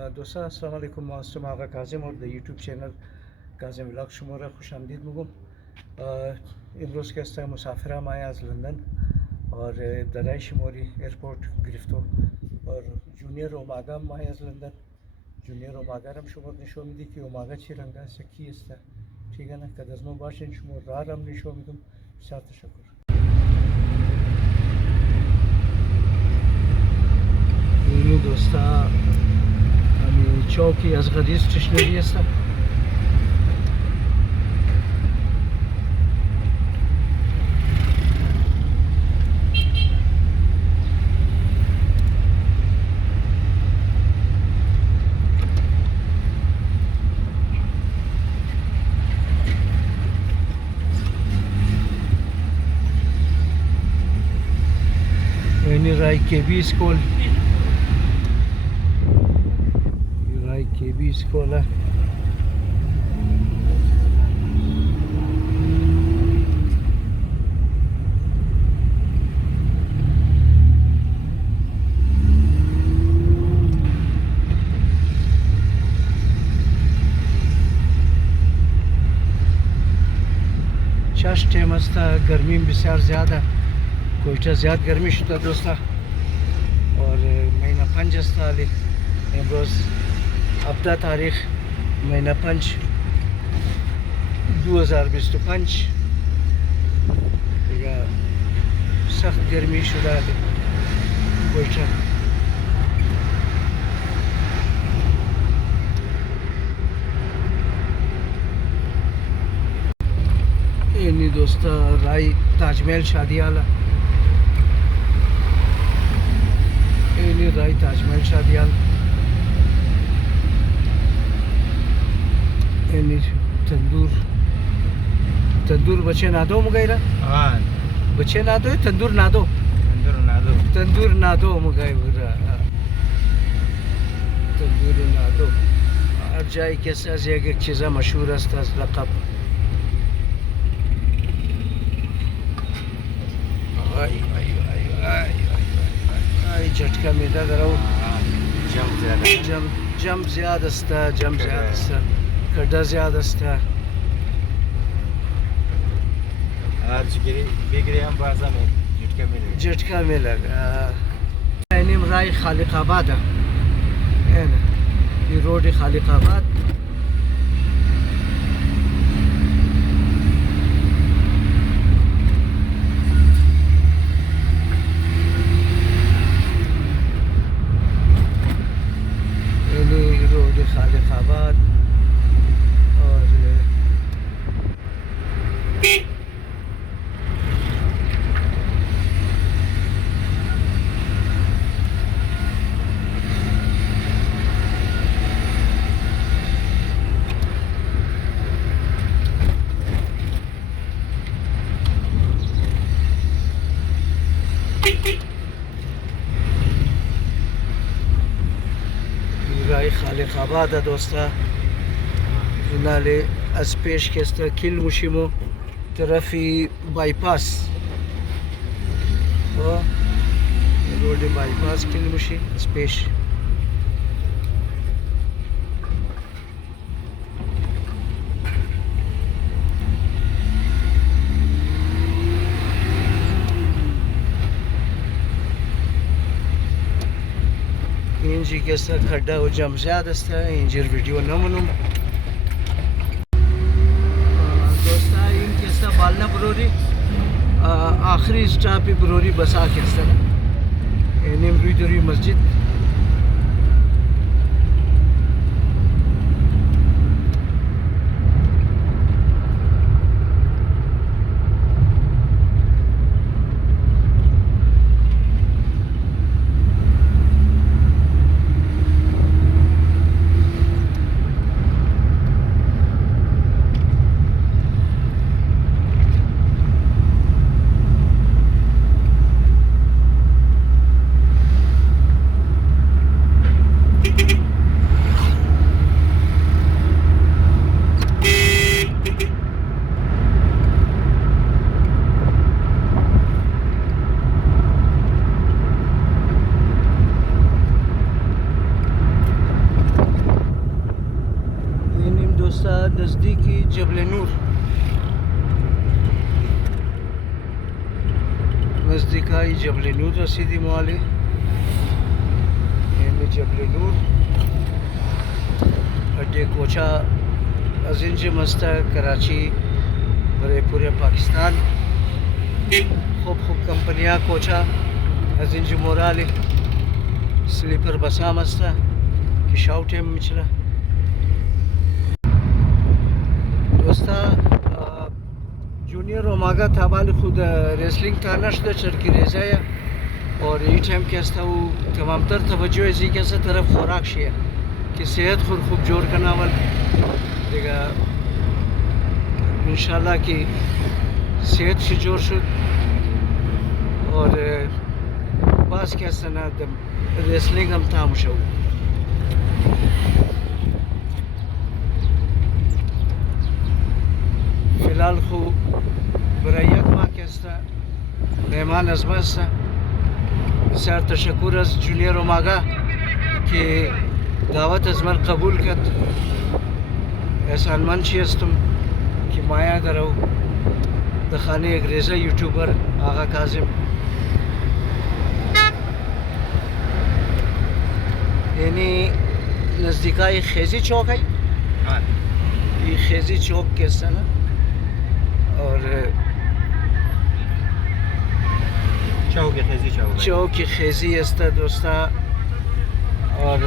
دوستان السلام علیکم. ما هستم آقا کاظم اور در یوتیوب چینل کاظم ولاگ شما را خوش آمدید میگم. امروز که هستم مسافرم آیا از لندن اور در شماری ایرپورت گرفتم اور جونیور اوماگا آیا از لندن. جونیور اوماگا هم شما نشون میدی که اوماگا چی رنگ است کی است. ठीक है ना. कदर में बाशन شما راه هم نشون میدم. بسیار تشکر. اینو دوستا چوکی از غریز تشنری هستم. یعنی رای کبی اسکول KB Scola. چش टाइम است. गर्मी بسیار زیاده. کویتا زیاد गर्मी شده دوستا. और महीना 5 است. امروز 17 تاریخ مهینه 5 2025 دیگه سخت گرمی شده کویتا. اینی دوستا رای تاج محل شادی والا. اینی رای تاج محل شادی والا. یعنی تندور بچه نادو مگایره. بچه نادو تندور نادو مگایره. تندور نادو هر جایی که از یک چیز مشهور است از لقب. ای جھٹکا میده درو. جم زیاد است. کدا زیاد است. आज बिगड़े हम बाजा में झटका मिलेगा. यानी राय खालिक आबाद है ना. ये रोड खालिक आबाद. ये रोड खालिक आबाद और رای خالق آباد دوستا. ناله از پیش که است کل مشیمو طرفی بایپاس و رود بایپاس کل مشی از پیش. اینجی که است خड्डा و جم زیاد است. اینجور ویدیو نمونم دوستا. این که است بالنا بروری آخری स्टॉप بروری بسا که است. اینم روی دوری مسجد. دوستا نزدیکی جبل نور نزدیکای جبل نور رسیدیم والی این جبل نور اڈے کوچا از اینجا مستا کراچی برای پورے پاکستان خوب کمپنیا کوچا از اینجا مورالی سلیپر بسا مستا که شاوتیم میچلا دوستا جونیयर ओमागा था वाले खुद रेसलिंग था नश्त चरकी रेजा है और ये टाइम कैसा वो तमाम तर तवज्जो ऐसी कैसा तरफ खुराक शेयर कि सेहत खुद खूब जोर करना वाल देगा इंशाल्लाह कि सेहत से जोर शुद और बास कैसा ना दम रेसलिंग हम था मुशौ फिलहाल खो برای یک ماه که است مهمان از ما است بسیار تشکر از جونیور اوماگا که دعوت از من قبول کرد احسانمند چی هستم که مایا درو در خانه انگریزه یوتیوبر آقا کاظم یعنی نزدیکای خیزی چوک ہے یہ خیزی چوک کے است نا اور चौक खेजी است دوستا और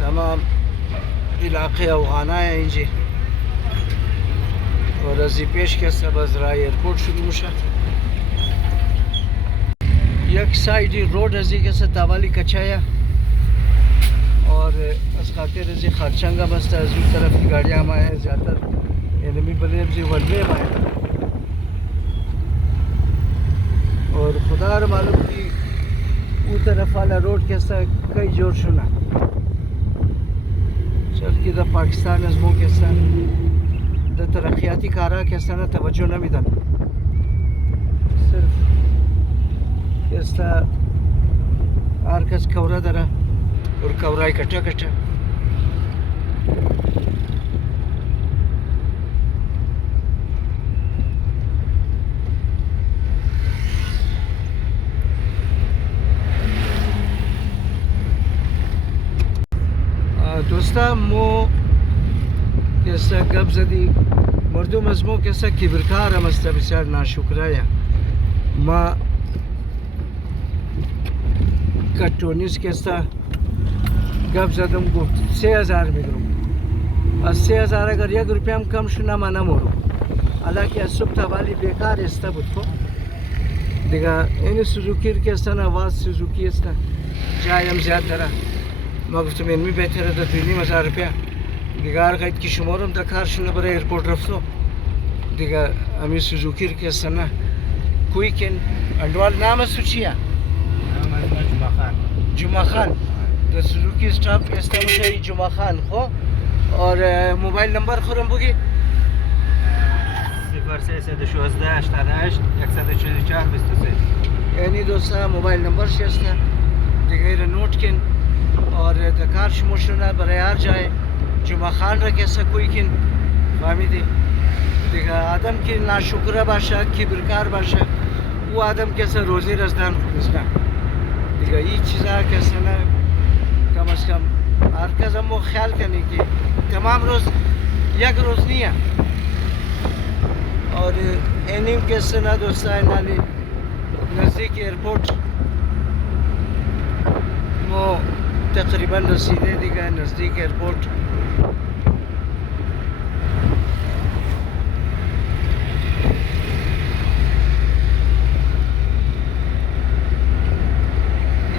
तमाम इलाके अफगाना है इंजी और अजी पेश के सब अजरा एयरपोर्ट शुरू मुशा एक साइड रोड अजी के साथ तावाली कचाया और अस खातिर अजी खर्चंगा बस्ता अजू तरफ की गाड़ियाँ में है ज़्यादा एनमी बलेब जी वल्ले में और खुदा मालूम कि वो तरफ वाला रोड कैसा कई जोर सुना चल कि द पाकिस्तान अजमो कैसा द तरक्याती कारा कैसा ना तवज्जो न मिदन सिर्फ कैसा आरकस कवरा दरा और कवराई कटा कटा دوستا مو कैसा गब जदी मर्दुम अजमो कैसा किबरकार मस्ता बिचार नाशुक्राया माँ कटोनिस कैसा गब जदम गुफ्त 6000 में करूँ 80,000 अगर 1 रुपया हम कम शुना माना मोरो हालांकि असुब तवाली बेकार इस्ता बुद्धो दिगा इन सुजुकी कैसा ना आवाज़ सुजुकी इस्ता जाए हम ज़्यादा दरा मगर तुम्हें इनमें बेहतर है तो 3,000 रुपया दिगार गई कि शुमारम दकार शुना बरे एयरपोर्ट रफ्तो दिगा अमी सुजुकी के सना कोई किन अंडवाल नाम है सुचिया जुमा खान द सुजुकी स्टाफ इस्तेमाल जुमा खान खो और मोबाइल नंबर खुरम बुगी 0 यानी दोस्ता मोबाइल नंबर से इसका दिगा नोट किन और दकार शुमशुना बरयार जाए जुमा खान रखे ऐसा कोई किन फामिदी देखा आदम की नाशुक्र बाशा किबरकार बाशा वो आदम कैसा रोज़ी रजदान खुशना देखा ये चीज़ा कैसा ना कम अज़ कम हर कदम वो ख्याल करने की तमाम रोज़ एक रोज़ नहीं है और एनिम कैसे ना दोस्ता नाली नज़दीक एयरपोर्ट वो तकरीबन रसीदे दिखा नज़दीक एयरपोर्ट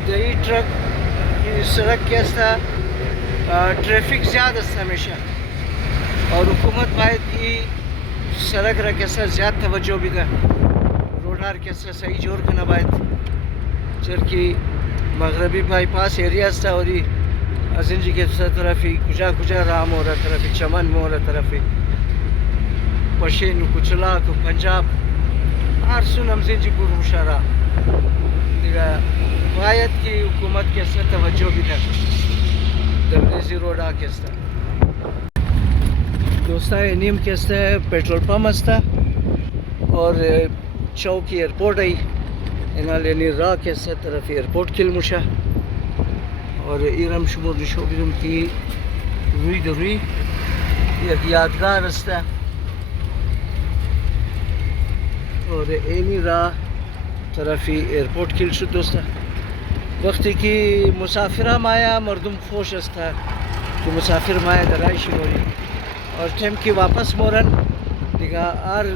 दही ट्रक सड़क कैसा ट्रैफिक ज़्यादा हमेशा और हुकूमत बायद ये सड़क रख कैसा ज़्यादा तवज्जो भी था रोडार कैसा सही जोर करना बायद चरकी मगरबी बाईपास एरिया था और अजिंजी के तरफ ही कुजा राम हो रहा तरफ चमन में हो रहा तरफ पशेन कुचला को पंजाब हर सुन हम जिंजी पुरुषारा वायद की हुकूमत के साथ तवज्जो भी था दबरेजी रोड आ के साथ दोस्ता एनियम के पेट्रोल पंप असता और चौक एयरपोर्ट आई इनालेनी रा के तरफ एयरपोर्ट किलमुशा और इरम शुमर शोबिदम की रुई दरुई एक यादगार असता और एनी रा तरफी एयरपोर्ट किल शुद दोस्ता वक्ती की मुसाफिरा माया मर्दम खोश असता कि मुसाफिर माया दराई शिमोरी और टेम की वापस मोरन दिगा आर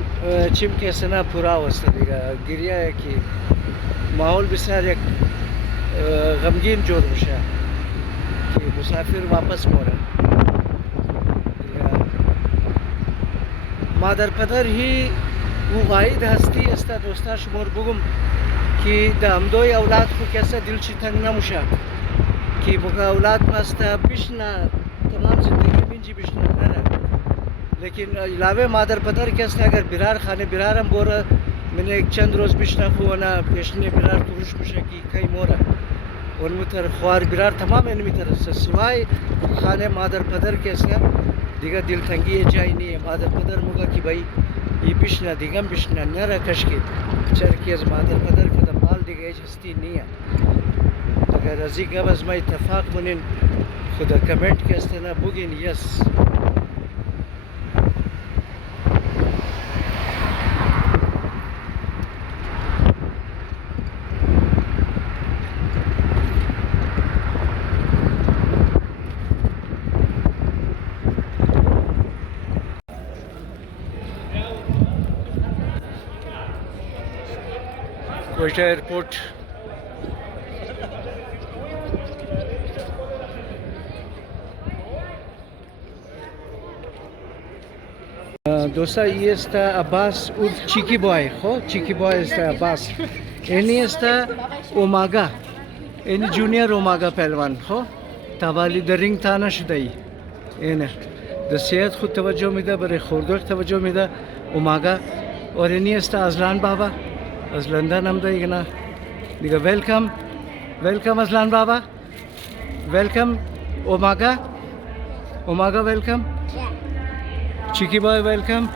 चिम के सना पूरा वस्ता दिगा गिरिया है कि माहौल बिसार एक गमगीन जोर मुशा कि मुसाफिर वापस मोरन मादर पदर ही वो वाहिद हस्ती अस्ता दोस्ता शुमोर बुगम कि दमदोई औलाद को कैसा दिल चितंग ना मुशा कि मुका औलाद मस्ता बिशना तमाम जिंदगी मिंजी बिशना ना लेकिन इलावे मादर पदर कैसे अगर बिरार खाने बिरार हम बोरा मैंने एक चंद रोज बिशना खुआना पेशने बिरार पुरुष मुशा की कई मोरा उनमें ख्वार बिरार तमाम इनमें तरह से सिवाय खाने मादर पदर कैसे दिगा दिल तंगी है जाए नहीं है मादर पदर मुगा कि भाई ये बिशना दिगम बिशना नरा कशके चरकेज मादर पदर का दमाल दिगा हस्ती नहीं है अगर रजी गबज में इतफाक मुनिन खुदा कमेंट कैसे ना बुगिन यस कोयटा एयरपोर्ट दोस्ता ये está Abbas ur Chiki Boy está Abbas eni está Omaga eni junior Omaga पहलवान हो तवाली द रिंग थाना शुदाई ene द सेहत खुद तवज्जो मिदा बरे खोरदोक तवज्जो मिदा Omaga और eni está Azlan Baba Azlanda namda igna diga welcome Azlan Baba welcome Omaga welcome Chiki Boy welcome